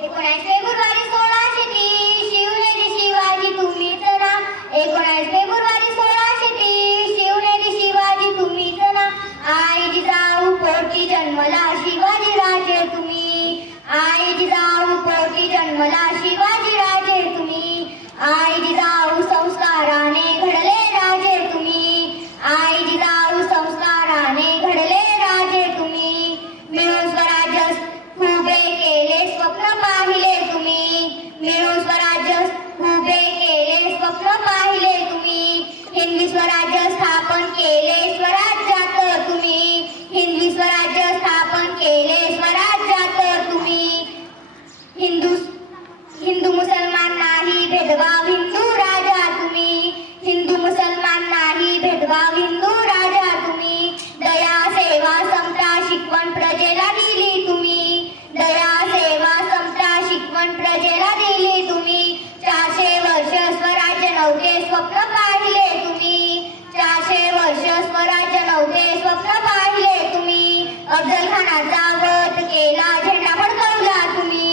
19 February 1630 Shivneri Shivaji तुम्हीच ना. 19 February 1630 Shivneri Shivaji तुम्हीच ना. आई जिजाऊ पोटी जन्मला शिवाजी राजे तुम्ही. आई जिजाऊ पोटी जन्मला शिवाजी राजे तुम्ही. आई जिजाऊ संस्काराने घडले राजे तुम्ही. आई जिजाऊ संस्काराने घडले राजे तुम्ही. मिळून स्वराज्य उभे केले स्वप्न पाहिले तुम्ही. मिळून स्वराज्य उभे केले स्वप्न पाहिले तुम्ही. हिंदवी स्वराज्य स्थापन केले स्वराज्यात तुम्ही. हिंदवी स्वराज्य स्थापन केले स्वराज्यात तुम्ही. हिंदू मुसलमान नाही भेदभाव हिंदू राजा तुम्ही. हिंदू मुसलमान नाही भेदभाव हिंदू राजा तुम्ही. दया सेवा समता शिकवण प्रजेला दिली तुम्ही. दया सेवा समता शिकवण प्रजेला दिली तुम्ही. 400 वर्ष स्वराज्य नव्हते स्वप्न पाहिले तुम्ही. 400 वर्ष स्वराज्य नव्हते स्वप्न पाहिले तुम्ही. अफजल खानाचा वध केला झेंडा फडकवला तुम्ही.